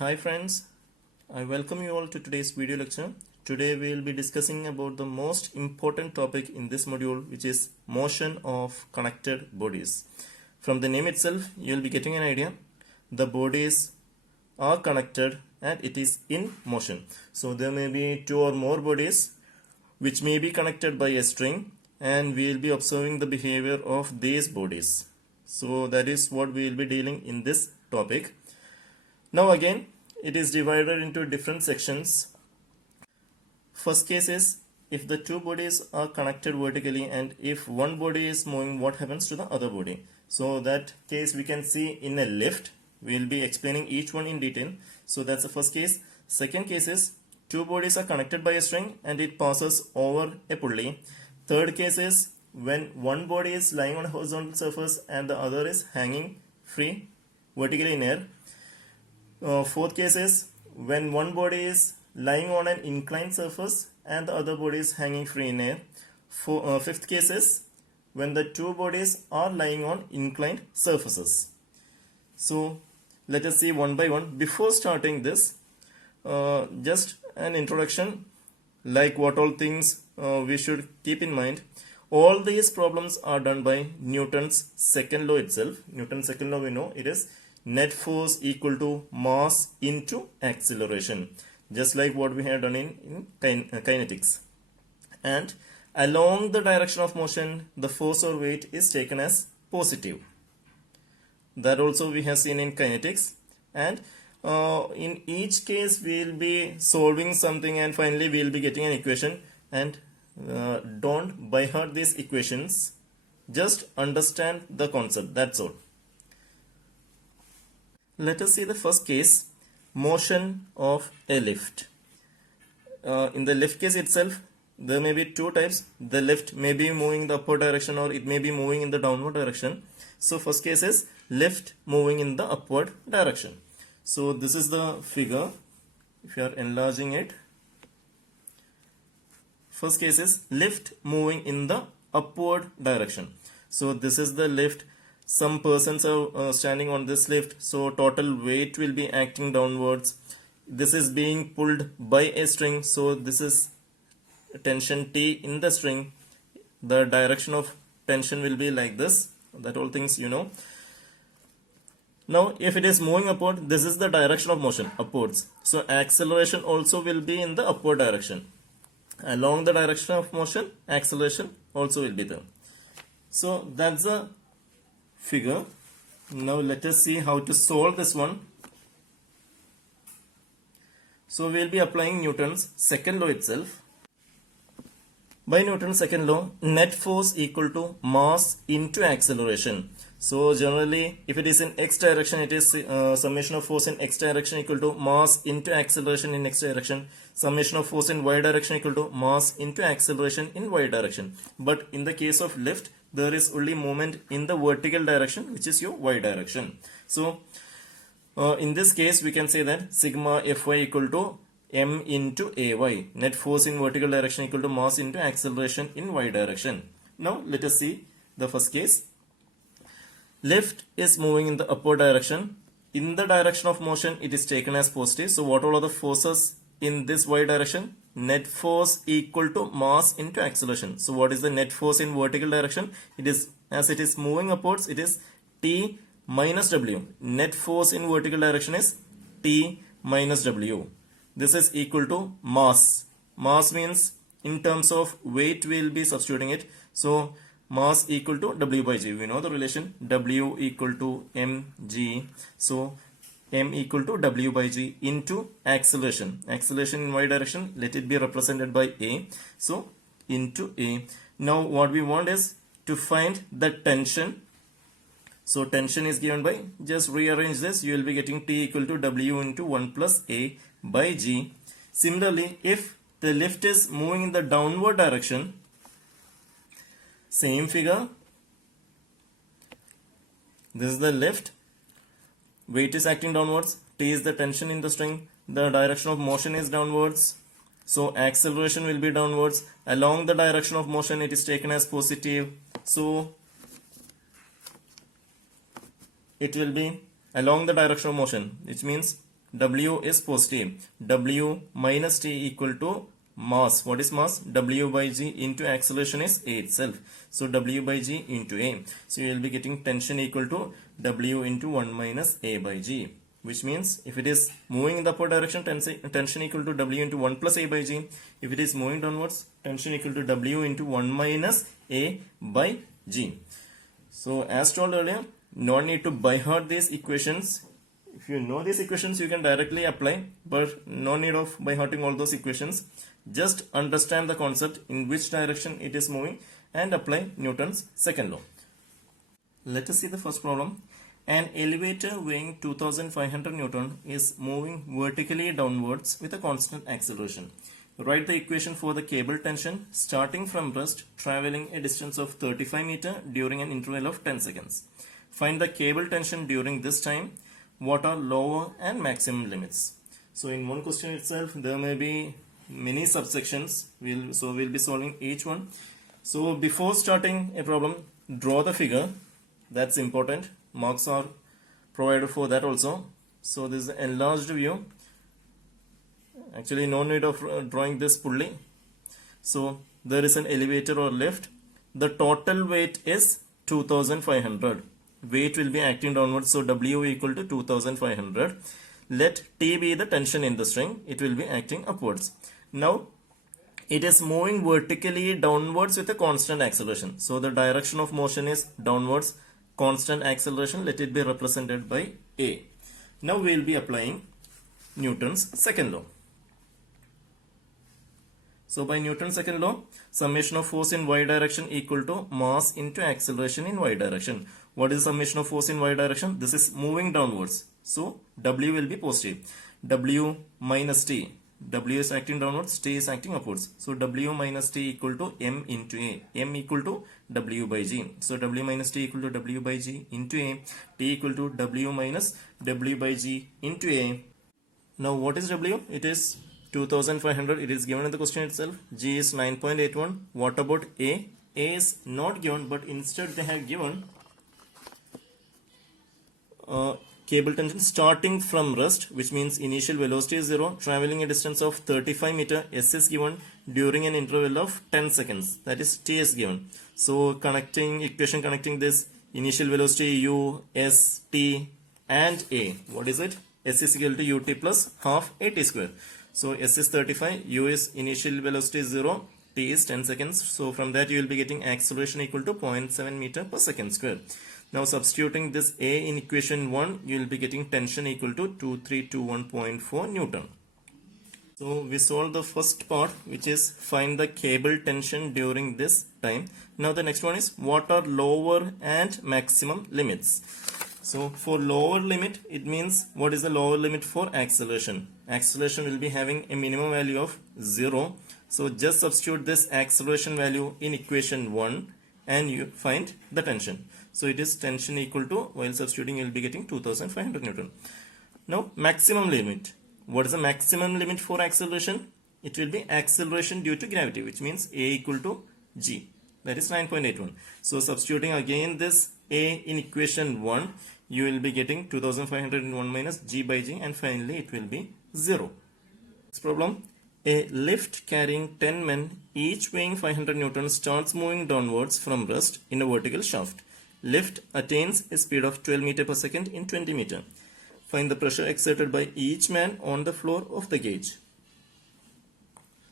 Hi friends, I welcome you all to today's video lecture. Today we will be discussing about the most important topic in this module, which is motion of connected bodies. From the name itself, you will be getting an idea. The bodies are connected and it is in motion. So there may be two or more bodies which may be connected by a string, and we will be observing the behavior of these bodies. So that is what we will be dealing in this topic. Now again, it is divided into different sections. First case is if the two bodies are connected vertically and if one body is moving, what happens to the other body. So that case we can see in a lift. We will be explaining each one in detail. So that's the first case. Second case is two bodies are connected by a string and it passes over a pulley. Third case is when one body is lying on a horizontal surface and the other is hanging free vertically in air. Fourth case is when one body is lying on an inclined surface and the other body is hanging free in air. Fifth case is when the two bodies are lying on inclined surfaces. So let us see one by one. Before starting this, just an introduction, like what all things we should keep in mind. All these problems are done by Newton's second law itself. Newton's second law, we know it is net force equal to mass into acceleration, just like what we have done in kinetics. And along the direction of motion, the force or weight is taken as positive. That also we have seen in kinetics. And in each case we will be solving something and finally we will be getting an equation. And don't by heart these equations, just understand the concept, that's all. Let us see the first case, motion of a lift. In the lift case itself, there may be two types. The lift may be moving in the upward direction or it may be moving in the downward direction. So first case is lift moving in the upward direction. So this is the figure, if you are enlarging it. First case is lift moving in the upward direction. So this is the lift. Some persons are standing on this lift, so total weight will be acting downwards. This is being pulled by a string, so this is tension T in the string. The direction of tension will be like this. That all things you know. Now if it is moving upward, this is the direction of motion, upwards. So acceleration also will be in the upward direction. Along the direction of motion, acceleration also will be there. So that's the figure. Now let us see how to solve this one. So we will be applying Newton's second law itself. By Newton's second law, net force equal to mass into acceleration. So generally, if it is in x direction, it is summation of force in x direction equal to mass into acceleration in x direction. Summation of force in y direction equal to mass into acceleration in y direction. But in the case of lift, there is only movement in the vertical direction, which is your y direction. So in this case, we can say that sigma Fy equal to m into Ay. Net force in vertical direction equal to mass into acceleration in y direction. Now let us see the first case. Lift is moving in the upward direction. In the direction of motion, it is taken as positive. So what all are the forces in this y direction? Net force equal to mass into acceleration. So what is the net force in vertical direction? It is, as it is moving upwards, it is T minus W. Net force in vertical direction is T minus W. This is equal to mass. Mass means in terms of weight we will be substituting it. So mass equal to W by G. We know the relation W equal to mg. So m equal to W by G into acceleration. Acceleration in y direction, let it be represented by A. So into A. Now what we want is to find the tension. So tension is given by, just rearrange this, you will be getting T equal to W into 1 plus A by G. Similarly, if the lift is moving in the downward direction, same figure. This is the lift. Weight is acting downwards. T is the tension in the string. The direction of motion is downwards. So acceleration will be downwards. Along the direction of motion, it is taken as positive. So it will be along the direction of motion, which means W is positive. W minus T equal to mass. What is mass? W by G into acceleration is A itself. So W by G into A. So you will be getting tension equal to W into 1 minus A by G. Which means if it is moving in the upward direction, tension equal to W into 1 plus A by G. If it is moving downwards, tension equal to W into 1 minus A by G. So as told earlier, no need to by heart these equations. If you know these equations, you can directly apply, but no need of by hearting all those equations. Just understand the concept, in which direction it is moving, and apply Newton's second law. Let us see the first problem. An elevator weighing 2500 Newton is moving vertically downwards with a constant acceleration. Write the equation for the cable tension starting from rest, traveling a distance of 35 meters during an interval of 10 seconds. Find the cable tension during this time. What are lower and maximum limits? So in one question itself, there may be many subsections. We'll be solving each one. So before starting a problem, draw the figure. That's important. Marks are provided for that also. So this is an enlarged view. Actually, no need of drawing this fully. So there is an elevator or lift. The total weight is 2500. Weight will be acting downwards, so W equal to 2500. Let T be the tension in the string. It will be acting upwards. Now it is moving vertically downwards with a constant acceleration. So the direction of motion is downwards, constant acceleration. Let it be represented by A. Now we will be applying Newton's second law. So by Newton's second law, summation of force in y direction equal to mass into acceleration in y direction. What is summation of force in y direction? This is moving downwards. So W will be positive. W minus T. W is acting downwards, T is acting upwards. So W minus T equal to M into A. M equal to W by G. So W minus T equal to W by G into A. T equal to W minus W by G into A. Now what is W? It is 2500. It is given in the question itself. G is 9.81. What about A? A is not given, but instead they have given cable tension starting from rest, which means initial velocity is 0, traveling a distance of 35 meters. S is given during an interval of 10 seconds. That is T is given. So connecting this initial velocity U, S, T and A. What is it? S is equal to UT plus half AT square. So S is 35, U is initial velocity is 0, T is 10 seconds. So from that you will be getting acceleration equal to 0.7 meter per second square. Now substituting this A in equation 1, you will be getting tension equal to 2321.4 Newton. So we solved the first part, which is find the cable tension during this time. Now the next one is what are lower and maximum limits. So for lower limit, it means what is the lower limit for acceleration? Acceleration will be having a minimum value of 0. So just substitute this acceleration value in equation 1 and you find the tension. So it is tension equal to, while substituting you will be getting 2500 Newton. Now maximum limit. What is the maximum limit for acceleration? It will be acceleration due to gravity, which means A equal to G. That is 9.81. So substituting again this A in equation 1, you will be getting 2501 minus G by G, and finally it will be 0. Next problem. A lift carrying 10 men, each weighing 500 Newton, starts moving downwards from rest in a vertical shaft. Lift attains a speed of 12 meters per second in 20 meters. Find the pressure exerted by each man on the floor of the gauge.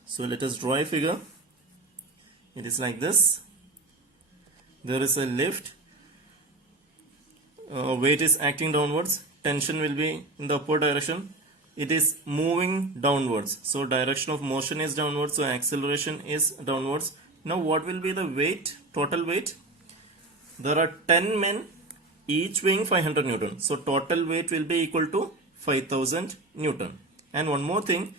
So let us draw a figure. It is like this. There is a lift. Weight is acting downwards. Tension will be in the upward direction. It is moving downwards. So direction of motion is downwards. So acceleration is downwards. Now what will be the weight? Total weight? There are 10 men, each weighing 500 Newton. So total weight will be equal to 5000 Newton. And one more thing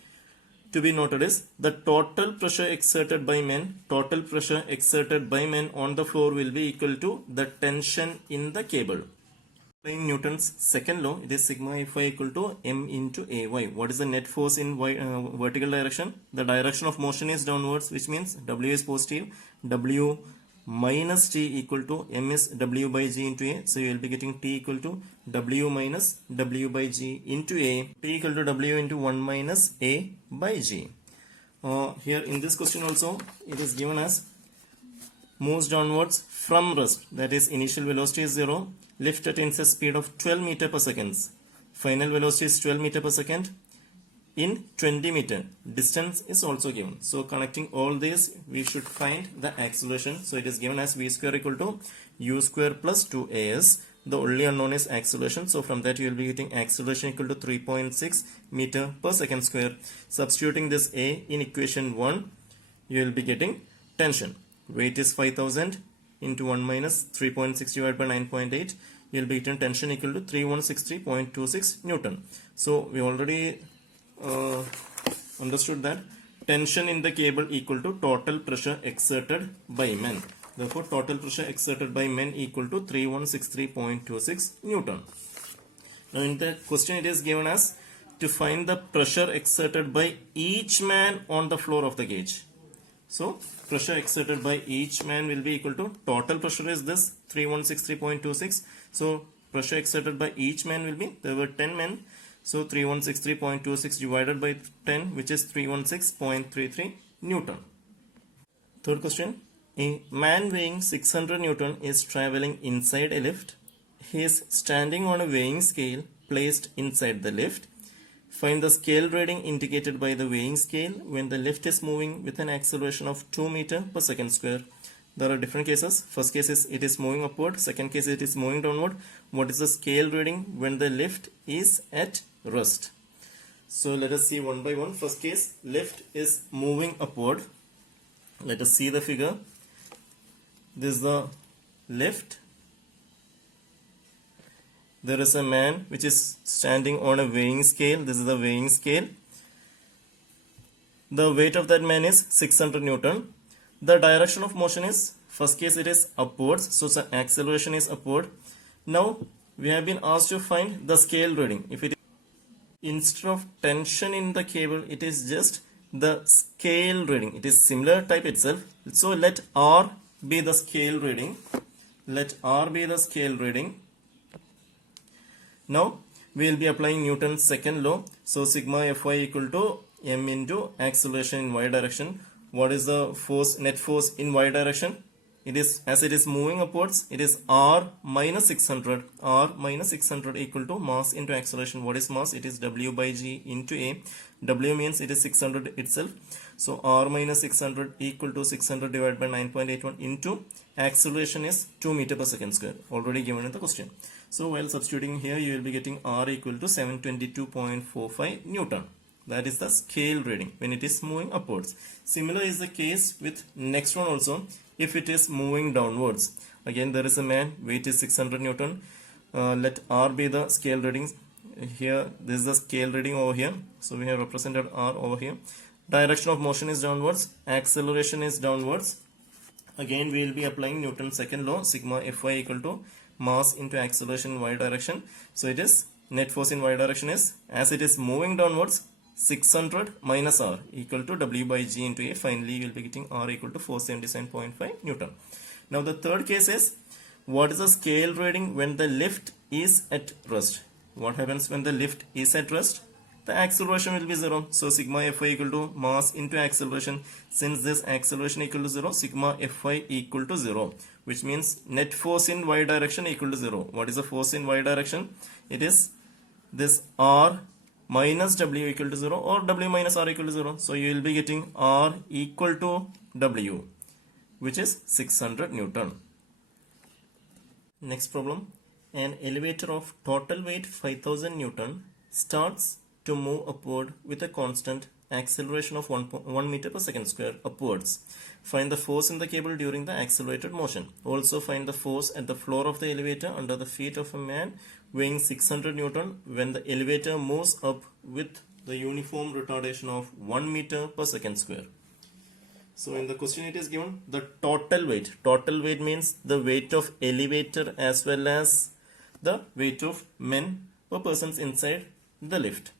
to be noted is the total pressure exerted by men on the floor will be equal to the tension in the cable. Applying Newton's second law, it is sigma Fy equal to m into Ay. What is the net force in vertical direction? The direction of motion is downwards, which means W is positive. W minus t equal to m is w by g into a. So you will be getting t equal to w minus w by g into a. T equal to w into 1 minus a by g. Here in this question also it is given as moves downwards from rest, that is initial velocity is 0, lift attains a speed of 12 meter per second, final velocity is 12 meter per second in 20 meter, distance is also given. So connecting all these we should find the acceleration. So it is given as v square equal to u square plus 2as. The only unknown is acceleration, so from that you will be getting acceleration equal to 3.6 meter per second square. Substituting this a in equation 1, you will be getting tension. Weight is 5000 into 1 minus 3.6 divided by 9.8. You will be getting tension equal to 3163.26 Newton. So we already understood that tension in the cable equal to total pressure exerted by men. Therefore, total pressure exerted by men equal to 3163.26 Newton. Now in the question it is given as to find the pressure exerted by each man on the floor of the gauge. So pressure exerted by each man will be equal to total pressure is this 3163.26. So pressure exerted by each man will be, there were 10 men. So 3163.26 divided by 10, which is 316.33 Newton. Third question. A man weighing 600 Newton is traveling inside a lift. He is standing on a weighing scale placed inside the lift. Find the scale reading indicated by the weighing scale when the lift is moving with an acceleration of 2 meter per second square. There are different cases. First case is it is moving upward. Second case it is moving downward. What is the scale reading when the lift is at rest? So let us see one by one. First case, lift is moving upward. Let us see the figure. This is the lift. There is a man which is standing on a weighing scale. This is the weighing scale. The weight of that man is 600 Newton. The direction of motion is, first case it is upwards, so the acceleration is upward. Now we have been asked to find the scale reading. If it is, instead of tension in the cable, it is just the scale reading. It is similar type itself. So let R be the scale reading. Let R be the scale reading. Now we will be applying Newton's second law. So sigma Fy equal to m into acceleration in y direction. What is the force, net force in y direction? It is, as it is moving upwards, it is R minus 600. R minus 600 equal to mass into acceleration. What is mass? It is W by G into A. W means it is 600 itself. So R minus 600 equal to 600 divided by 9.81 into acceleration is 2 meter per second square. Already given in the question. So while substituting here, you will be getting R equal to 722.45 Newton. That is the scale reading when it is moving upwards. Similar is the case with next one also. If it is moving downwards, again there is a man, weight is 600 Newton. Let R be the scale reading. Here this is the scale reading over here. So we have represented R over here. Direction of motion is downwards. Acceleration is downwards. Again we will be applying Newton's second law. Sigma Fy equal to mass into acceleration in y direction. So it is net force in y direction is, as it is moving downwards, 600 minus R equal to W by G into A. Finally, you will be getting R equal to 477.5 Newton. Now, the third case is, what is the scale reading when the lift is at rest? What happens when the lift is at rest? The acceleration will be 0. So, sigma Fy equal to mass into acceleration. Since this acceleration equal to 0, sigma Fy equal to 0. Which means net force in y direction equal to 0. What is the force in y direction? It is this R minus W equal to 0 or W minus R equal to 0. So you will be getting R equal to W, which is 600 Newton. Next problem. An elevator of total weight 5000 Newton starts to move upward with a constant acceleration of 1 meter per second square upwards. Find the force in the cable during the accelerated motion. Also find the force at the floor of the elevator under the feet of a man weighing 600 Newton when the elevator moves up with the uniform retardation of 1 meter per second square. So in the question it is given the total weight. Total weight means the weight of elevator as well as the weight of men or persons inside the lift.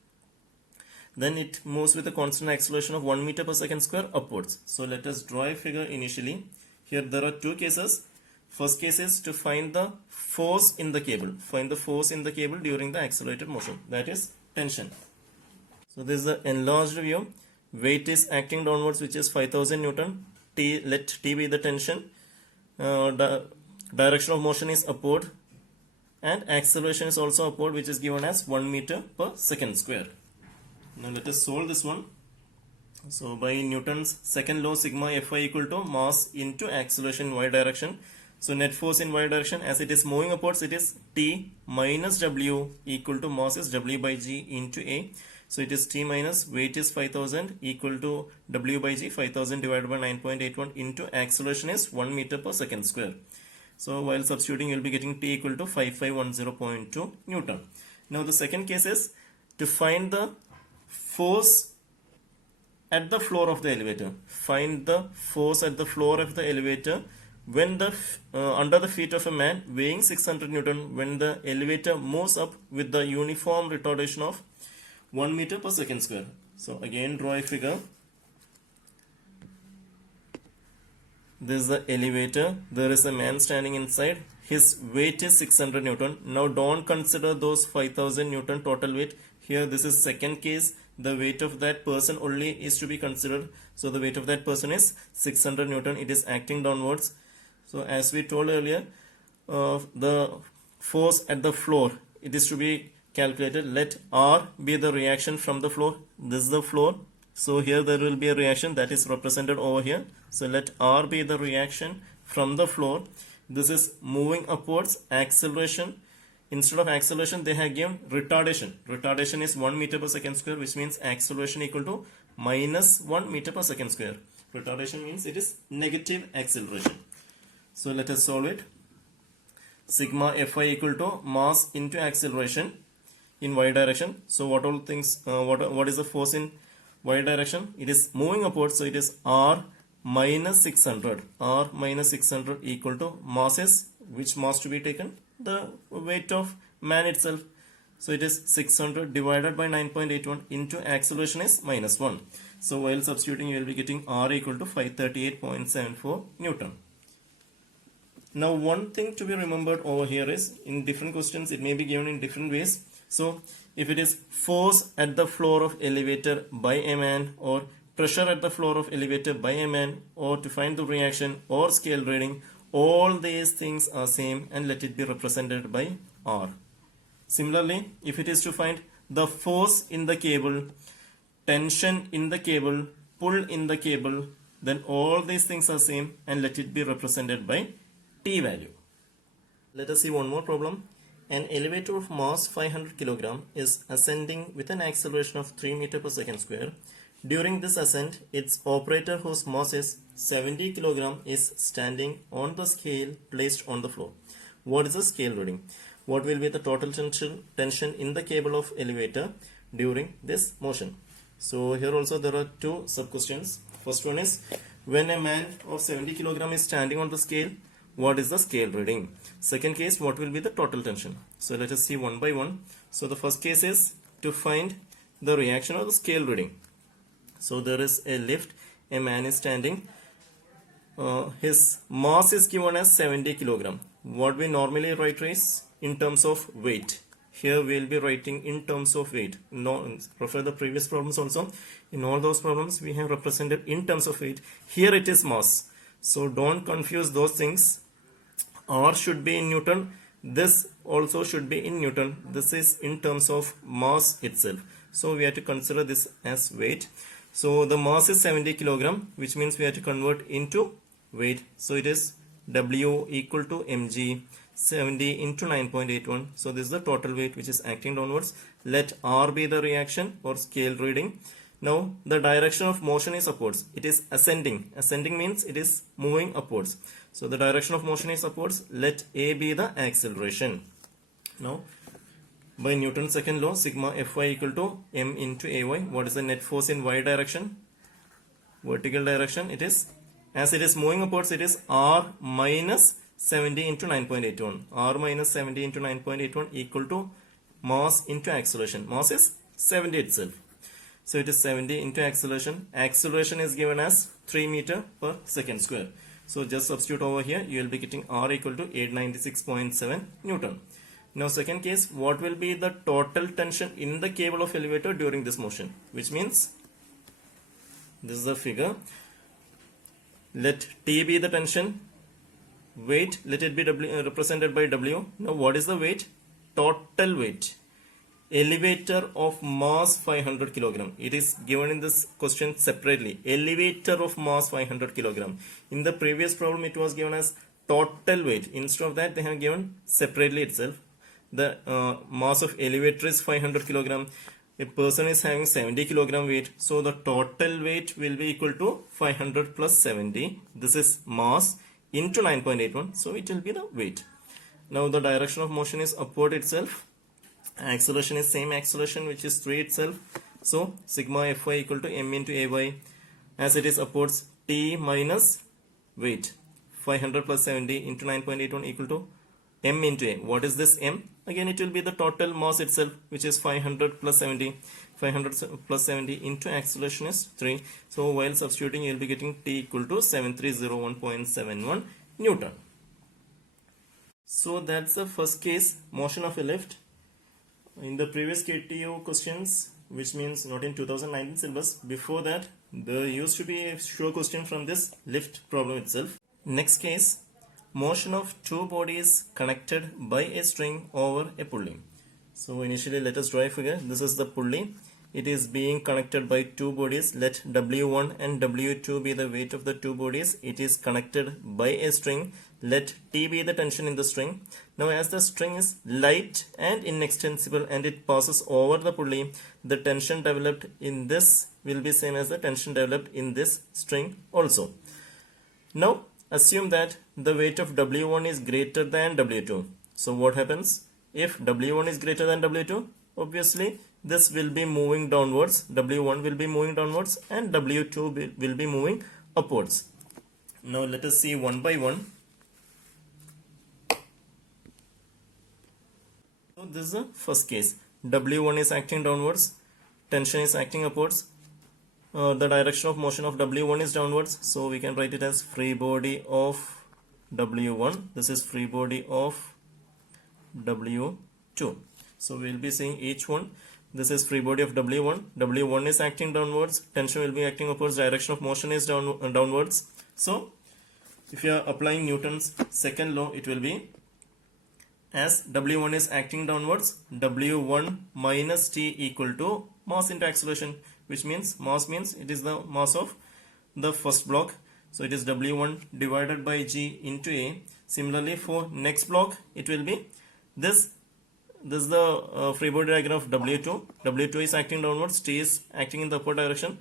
Then it moves with a constant acceleration of 1 meter per second square upwards. So let us draw a figure initially. Here there are two cases. First case is to find the force in the cable. Find the force in the cable during the accelerated motion. That is tension. So this is the enlarged view. Weight is acting downwards, which is 5000 Newton. Let T be the tension. The direction of motion is upward. And acceleration is also upward, which is given as 1 meter per second square. Now let us solve this one. So by Newton's second law, sigma Fi equal to mass into acceleration in y direction. So net force in y direction, as it is moving upwards, it is T minus W equal to mass is W by G into A. So it is T minus weight is 5000 equal to W by G, 5000 divided by 9.81 into acceleration is 1 meter per second square. So while substituting, you will be getting T equal to 5510.2 Newton. Now the second case is to find the force at the floor of the elevator. Find the force at the floor of the elevator when the under the feet of a man weighing 600 Newton when the elevator moves up with the uniform retardation of 1 meter per second square. So again draw a figure. This is the elevator. There is a man standing inside. His weight is 600 Newton. Now don't consider those 5000 Newton total weight. Here this is second case. The weight of that person only is to be considered. So the weight of that person is 600 Newton. It is acting downwards. So as we told earlier, the force at the floor, it is to be calculated. Let R be the reaction from the floor. This is the floor. So here there will be a reaction that is represented over here. So let R be the reaction from the floor. This is moving upwards. Acceleration. Instead of acceleration, they have given retardation. Retardation is 1 meter per second square, which means acceleration equal to minus 1 meter per second square. Retardation means it is negative acceleration. So let us solve it. Sigma Fi equal to mass into acceleration in y direction. So what all things? What is the force in y direction? It is moving upwards. So it is R minus 600. R minus 600 equal to mass is which mass to be taken? The weight of man itself. So it is 600 divided by 9.81 into acceleration is minus 1. So while substituting, you will be getting R equal to 538.74 Newton. Now one thing to be remembered over here is in different questions it may be given in different ways. So if it is force at the floor of elevator by a man or pressure at the floor of elevator by a man or to find the reaction or scale reading, all these things are same and let it be represented by R. Similarly, if it is to find the force in the cable, tension in the cable, pull in the cable, then all these things are same and let it be represented by T value. Let us see one more problem. An elevator of mass 500 kg is ascending with an acceleration of 3 meter per second square. During this ascent, its operator, whose mass is 70 kg, is standing on the scale placed on the floor. What is the scale reading? What will be the total tension in the cable of elevator during this motion? So here also there are two sub questions. First one is, when a man of 70 kg is standing on the scale, what is the scale reading? Second case, what will be the total tension? So let us see one by one. So the first case is to find the reaction of the scale reading. So there is a lift, a man is standing, his mass is given as 70 kg. What we normally write is in terms of weight. Here we will be writing in terms of weight. No, refer the previous problems also. In all those problems we have represented in terms of weight. Here it is mass. So don't confuse those things. R should be in Newton. This also should be in Newton. This is in terms of mass itself. So we have to consider this as weight. So the mass is 70 kg, which means we have to convert into weight. So it is W equal to mg, 70 into 9.81. So this is the total weight which is acting downwards. Let R be the reaction or scale reading. Now the direction of motion is upwards. It is ascending. Ascending means it is moving upwards. So the direction of motion is upwards. Let A be the acceleration. Now by Newton's second law, sigma Fy equal to m into Ay. What is the net force in y direction? Vertical direction. It is, as it is moving upwards, it is R minus 70 into 9.81. R minus 70 into 9.81 equal to mass into acceleration. Mass is 70 itself. So it is 70 into acceleration. Acceleration is given as 3 meter per second square. So just substitute over here, you will be getting R equal to 896.7 Newton. Now second case, what will be the total tension in the cable of elevator during this motion? Which means, this is the figure. Let T be the tension, weight, let it be represented by W. Now what is the weight? Total weight. Elevator of mass 500 kilogram. It is given in this question separately. Elevator of mass 500 kilogram. In the previous problem it was given as total weight. Instead of that they have given separately itself. The mass of elevator is 500 kilogram. A person is having 70 kilogram weight. So the total weight will be equal to 500 plus 70. This is mass into 9.81. So it will be the weight. Now the direction of motion is upward itself. Acceleration is same acceleration, which is 3 itself. So sigma Fy equal to m into Ay. As it is upwards, T minus weight. 500 plus 70 into 9.81 equal to m into A. What is this m? Again it will be the total mass itself, which is 500 plus 70. 500 plus 70 into acceleration is 3. So while substituting you will be getting T equal to 7301.71 Newton. So that's the first case, motion of a lift. In the previous KTO questions, which means not in 2019 syllabus, before that there used to be a sure question from this lift problem itself. Next case, motion of two bodies connected by a string over a pulley. So initially let us draw a figure. This is the pulley. It is being connected by two bodies. Let W1 and W2 be the weight of the two bodies. It is connected by a string. Let T be the tension in the string. Now as the string is light and inextensible and it passes over the pulley, the tension developed in this will be same as the tension developed in this string also. Now assume that the weight of W1 is greater than W2. So what happens? If W1 is greater than W2, obviously this will be moving downwards. W1 will be moving downwards and W2 will be moving upwards. Now let us see one by one. So this is the first case. W1 is acting downwards, tension is acting upwards. The direction of motion of W1 is downwards, so we can write it as free body of W1. This is free body of W2. So we will be seeing each one. This is free body of W1. W1 is acting downwards, tension will be acting upwards, direction of motion is downwards. So if you are applying Newton's second law, it will be, as W1 is acting downwards, W1 minus T equal to mass into acceleration, which means mass means it is the mass of the first block. So it is W1 divided by G into A. Similarly for next block it will be this. This is the free body diagram of W2. W2 is acting downwards, T is acting in the upward direction.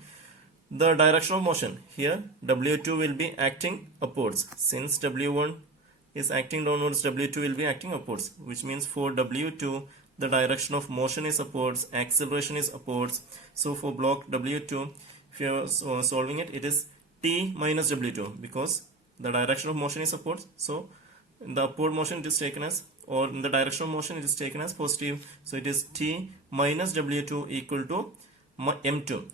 The direction of motion here, W2 will be acting upwards. Since W1 is acting downwards, W2 will be acting upwards, which means for W2 the direction of motion is upwards, acceleration is upwards. So for block W2, if you are solving it, it is T minus W2 because the direction of motion is upwards. So in the upward motion it is taken as, or in the direction of motion it is taken as positive. So it is T minus W2 equal to M2,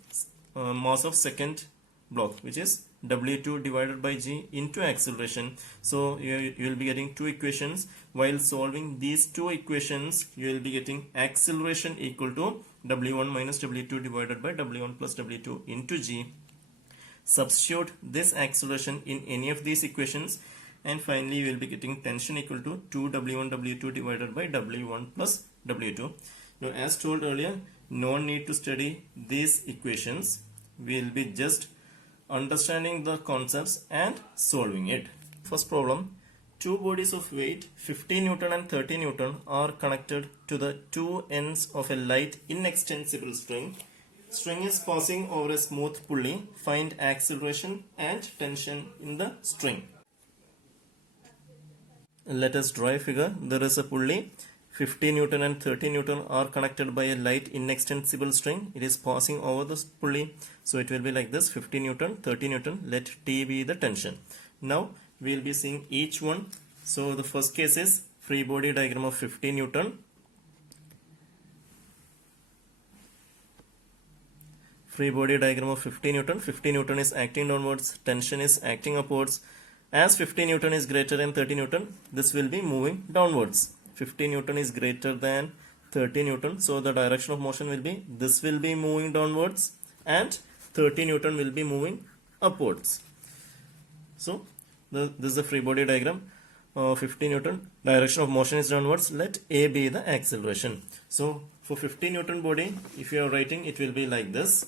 mass of second block, which is W2 divided by G into acceleration. So you will be getting two equations. While solving these two equations, you will be getting acceleration equal to W1 minus W2 divided by W1 plus W2 into G. Substitute this acceleration in any of these equations, and finally you will be getting tension equal to 2W1 W2 divided by W1 plus W2. Now as told earlier, no need to study these equations. We will be just understanding the concepts and solving it. First problem, two bodies of weight 50 Newton and 30 Newton are connected to the two ends of a light inextensible string. String is passing over a smooth pulley. Find acceleration and tension in the string. Let us draw a figure. There is a pulley. 50 Newton and 30 Newton are connected by a light inextensible string. It is passing over the pulley. So it will be like this, 50 Newton, 30 Newton. Let T be the tension. Now we will be seeing each one. So the first case is free body diagram of 50 Newton. Free body diagram of 50 Newton. 50 Newton is acting downwards. Tension is acting upwards. as 50 Newton is greater than 30 Newton, this will be moving downwards. 50 Newton is greater than 30 Newton, so the direction of motion will be, this will be moving downwards and 30 Newton will be moving upwards. So this is the free body diagram. 50 Newton, direction of motion is downwards. Let A be the acceleration. So for 50 Newton body, if you are writing, it will be like this.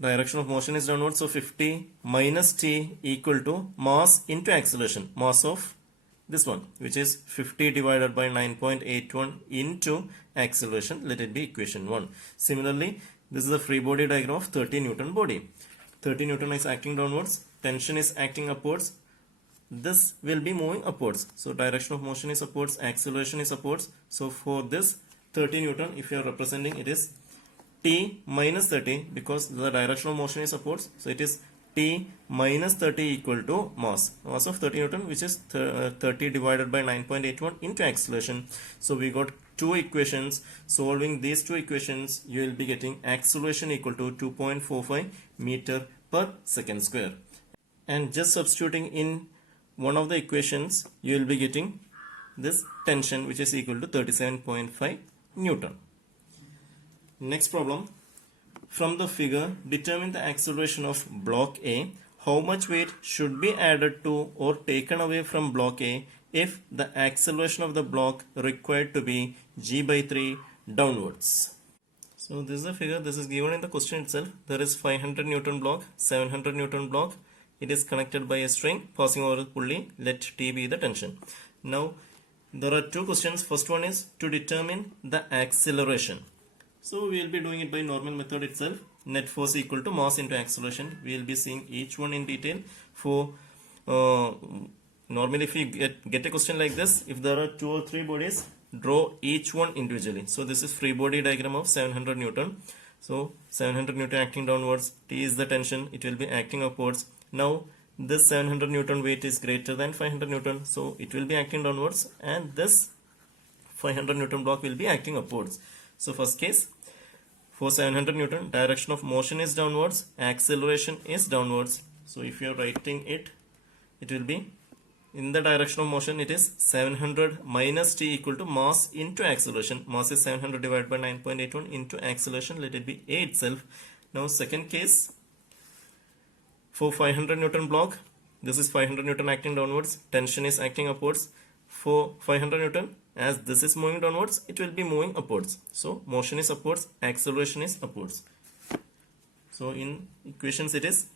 Direction of motion is downwards, so 50 minus t equal to mass into acceleration. Mass of this one, which is 50 divided by 9.81 into acceleration. Let it be equation 1. Similarly, this is the free body diagram of 30 Newton body. 30 Newton is acting downwards, tension is acting upwards. This will be moving upwards. So direction of motion is upwards, acceleration is upwards. So for this 30 Newton, if you are representing, it is t minus 30, because the direction of motion is upwards. So it is t minus 30 equal to mass of 30 Newton, which is 30 divided by 9.81 into acceleration. So we got two equations. Solving these two equations, you will be getting acceleration equal to 2.45 meter per second square. And just substituting in one of the equations, you will be getting this tension, which is equal to 37.5 Newton. Next problem. From the figure, determine the acceleration of block A. How much weight should be added to or taken away from block A if the acceleration of the block required to be g by 3 downwards? So this is the figure. This is given in the question itself. There is 500 Newton block, 700 Newton block. It is connected by a string passing over the pulley. Let T be the tension. Now there are two questions. First one is to determine the acceleration. So we will be doing it by normal method itself. Net force equal to mass into acceleration. We will be seeing each one in detail. For normally if you get a question like this, if there are 2 or 3 bodies, draw each one individually. So this is free body diagram of 700 Newton. So 700 Newton acting downwards. T is the tension. It will be acting upwards. Now this 700 Newton weight is greater than 500 Newton. So it will be acting downwards. And this 500 Newton block will be acting upwards. So first case, for 700 Newton, direction of motion is downwards, acceleration is downwards. So if you are writing it, it will be in the direction of motion, it is 700 minus t equal to mass into acceleration. Mass is 700 divided by 9.81 into acceleration. Let it be A itself. Now second case, for 500 Newton block, this is 500 Newton acting downwards, tension is acting upwards. For 500 Newton, as this is moving downwards, it will be moving upwards. So motion is upwards, acceleration is upwards. So in equations, it is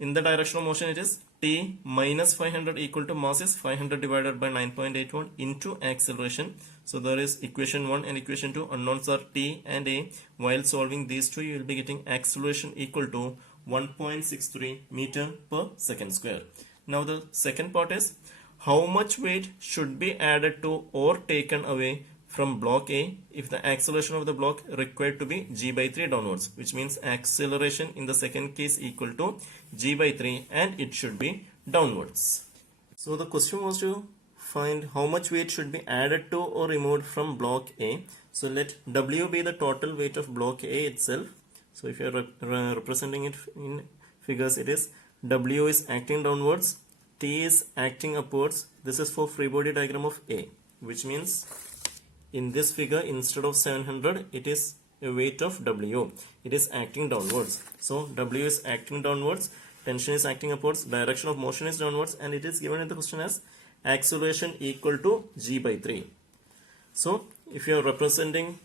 in the direction of motion, it is t minus 500 equal to mass is 500 divided by 9.81 into acceleration. So there is equation 1 and equation 2. Unknowns are t and a. While solving these two, you will be getting acceleration equal to 1.63 meter per second square. Now the second part is, how much weight should be added to or taken away from block A if the acceleration of the block required to be g by 3 downwards, which means acceleration in the second case equal to g by 3 and it should be downwards. So the question was to find how much weight should be added to or removed from block A. So let W be the total weight of block A itself. So if you are representing it in figures, it is W is acting downwards, T is acting upwards. This is for free body diagram of A, which means in this figure, instead of 700, it is a weight of W. It is acting downwards. So W is acting downwards, tension is acting upwards, direction of motion is downwards, and it is given in the question as acceleration equal to g by 3. So if you are representing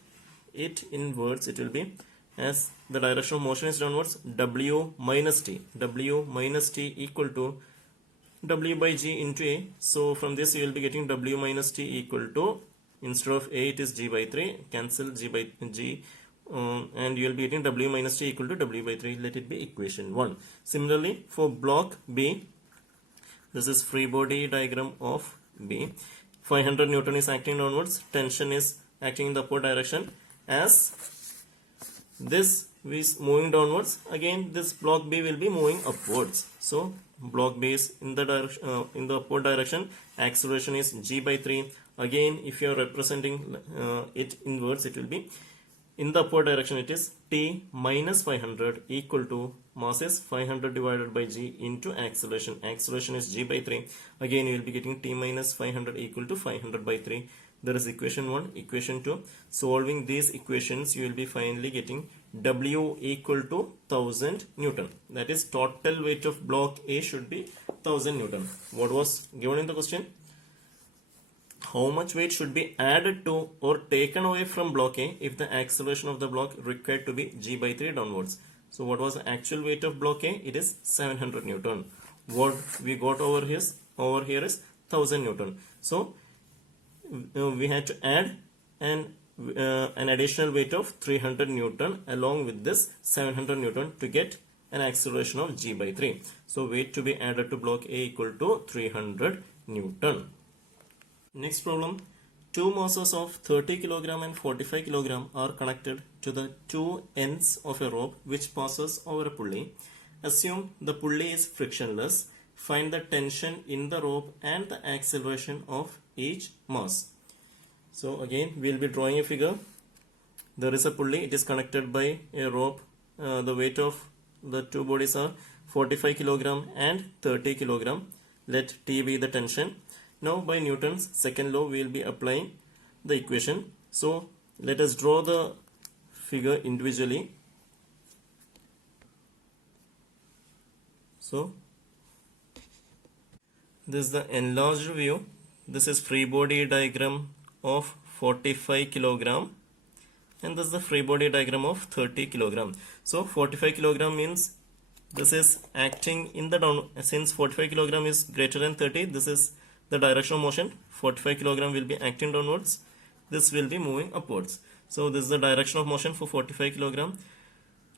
it in words, it will be as the direction of motion is downwards, W minus T. W minus T equal to W by G into A. So from this you will be getting W minus T equal to, instead of A it is G by 3, cancel G by G, and you will be getting W minus T equal to W by 3. Let it be equation 1. Similarly for block B, this is free body diagram of B. 500 Newton is acting downwards, tension is acting in the upward direction. As this is moving downwards, again this block B will be moving upwards. So block B is in the direction, in the upward direction, acceleration is g by 3. Again if you are representing it in words, it will be in the upward direction it is t minus 500 equal to mass is 500 divided by g into acceleration. Acceleration is g by 3. Again you will be getting t minus 500 equal to 500 by 3. There is equation 1, equation 2. Solving these equations you will be finally getting W equal to 1000 Newton. That is total weight of block A should be 1000 Newton. What was given in the question? How much weight should be added to or taken away from block A if the acceleration of the block required to be g by 3 downwards. So what was the actual weight of block A? It is 700 Newton. What we got over here is 1000 Newton. So we had to add an additional weight of 300 Newton along with this 700 Newton to get an acceleration of g by 3. So weight to be added to block A equal to 300 Newton. Next problem, two masses of 30 kg and 45 kg are connected to the two ends of a rope which passes over a pulley. Assume the pulley is frictionless. Find the tension in the rope and the acceleration of each mass. So again we will be drawing a figure. There is a pulley, it is connected by a rope. The weight of the two bodies are 45 kg and 30 kg. Let T be the tension. Now by Newton's second law we will be applying the equation. So let us draw the figure individually. So this is the enlarged view. This is free body diagram of 45 kg and this is the free body diagram of 30 kg. So 45 kg means this is acting in the down. Since 45 kg is greater than 30, this is the direction of motion. 45 kg will be acting downwards. This will be moving upwards. So this is the direction of motion for 45 kg.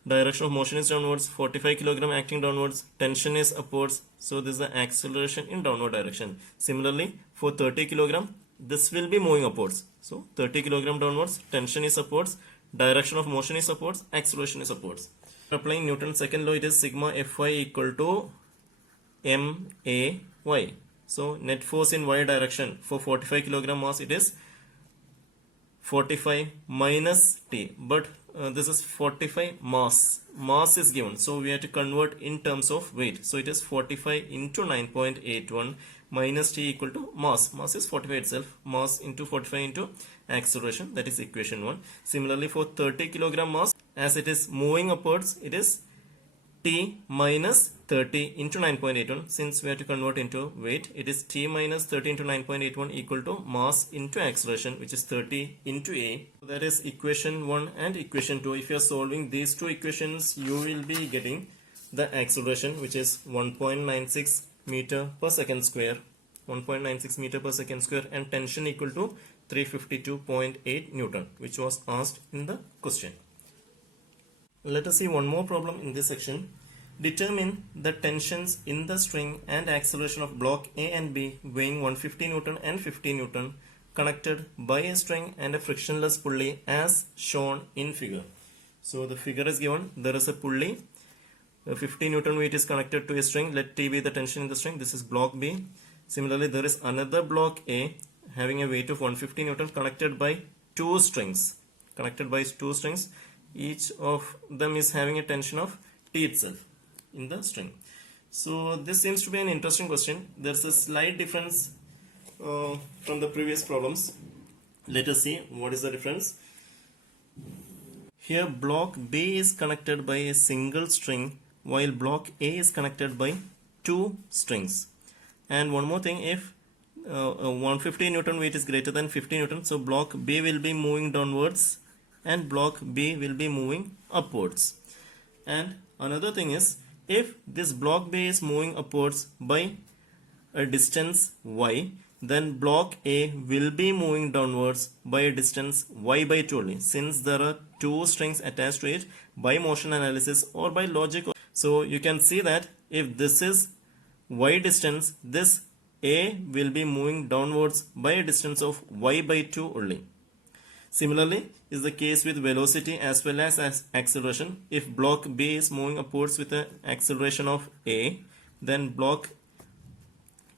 Direction of motion is downwards. 45 kg acting downwards. Tension is upwards. So this is the acceleration in downward direction. Similarly, for 30 kg, this will be moving upwards. So 30 kg downwards. Tension is upwards. Direction of motion is upwards. Acceleration is upwards. Applying Newton's second law, it is sigma Fy equal to MAY. So net force in y direction for 45 kg mass, it is 45 minus T, but this is 45 mass. Mass is given, so we have to convert in terms of weight. So it is 45 into 9.81 minus T equal to mass. Mass is 45 itself. Mass into 45 into acceleration. That is equation 1. Similarly for 30 kg mass, as it is moving upwards, it is T minus 30 into 9.81. Since we have to convert into weight, it is T minus 30 into 9.81 equal to mass into acceleration, which is 30 into A. So that is equation 1 and equation 2. If you are solving these two equations, you will be getting the acceleration, which is 1.96 meter per second square. 1.96 meter per second square, and tension equal to 352.8 Newton, which was asked in the question. Let us see one more problem in this section. Determine the tensions in the string and acceleration of block A and B weighing 150 Newton and 50 Newton connected by a string and a frictionless pulley as shown in figure. So the figure is given. There is a pulley. A 50 Newton weight is connected to a string. Let T be the tension in the string. This is block B. Similarly, there is another block A having a weight of 150 Newton connected by two strings. Each of them is having a tension of T itself in the string. So this seems to be an interesting question. There's a slight difference from the previous problems. Let us see what is the difference. Here block B is connected by a single string while block A is connected by two strings. And one more thing, if 150 Newton weight is greater than 50 Newton, so block B will be moving downwards and block B will be moving upwards. And another thing is, if this block B is moving upwards by a distance y, then block A will be moving downwards by a distance y by 2 only, since there are two strings attached to it by motion analysis or by logic. So you can see that if this is y distance, this A will be moving downwards by a distance of y by 2 only. Similarly is the case with velocity as well as acceleration. If block B is moving upwards with an acceleration of A, then block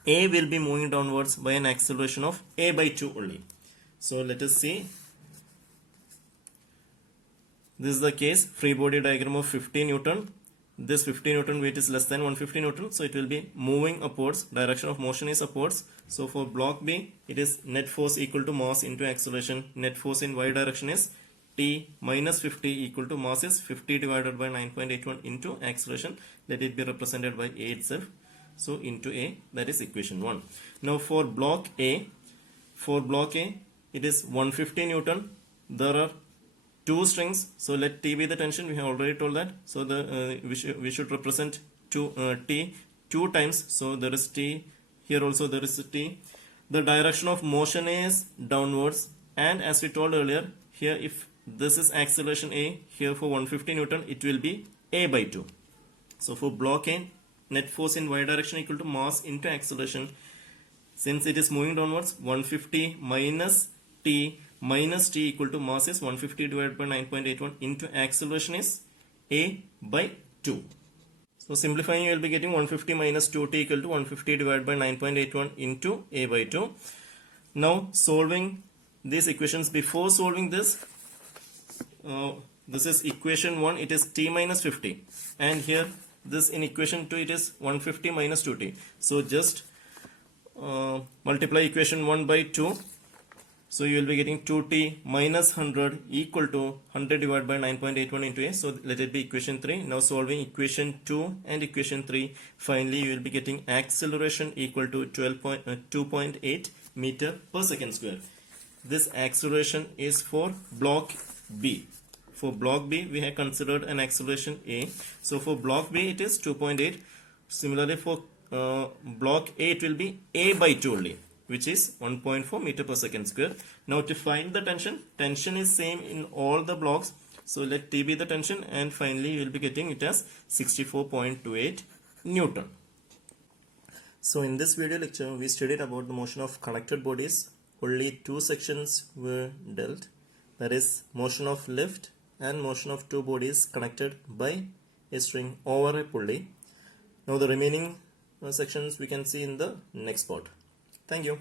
A will be moving downwards by an acceleration of A by 2 only. So let us see. This is the case, free body diagram of 50 Newton. This 50 Newton weight is less than 150 Newton, so it will be moving upwards. Direction of motion is upwards. So for block B, it is net force equal to mass into acceleration. Net force in y direction is T minus 50 equal to mass is 50 divided by 9.81 into acceleration. Let it be represented by A itself. So into A, that is equation 1. Now for block A, it is 150 Newton. There are two strings, so let T be the tension. We have already told that. So the we should represent T 2 times. So there is T here, also there is T. The direction of motion is downwards, and as we told earlier, here if this is acceleration A, here for 150 Newton it will be A by 2. So for block A, net force in y direction equal to mass into acceleration. Since it is moving downwards, 150 minus T equal to mass is 150 divided by 9.81 into acceleration is A by 2. So simplifying, you will be getting 150 minus 2T equal to 150 divided by 9.81 into A by 2. Now solving these equations, before solving this, this is equation 1, it is T minus 50, and here this in equation 2 it is 150 minus 2T. So just multiply equation 1 by 2. So you will be getting 2T minus 100 equal to 100 divided by 9.81 into A. So let it be equation 3. Now solving equation 2 and equation 3. Finally you will be getting acceleration equal to 2.8 meter per second square. This acceleration is for block B. For block B we have considered an acceleration A. So for block B it is 2.8. Similarly for block A it will be A by 2 only, which is 1.4 meter per second square. Now to find the tension is same in all the blocks. So let T be the tension, and finally you will be getting it as 64.28 Newton. So in this video lecture we studied about the motion of connected bodies. Only two sections were dealt, that is motion of lift and motion of two bodies connected by a string over a pulley. Now the remaining sections we can see in the next part. Thank you.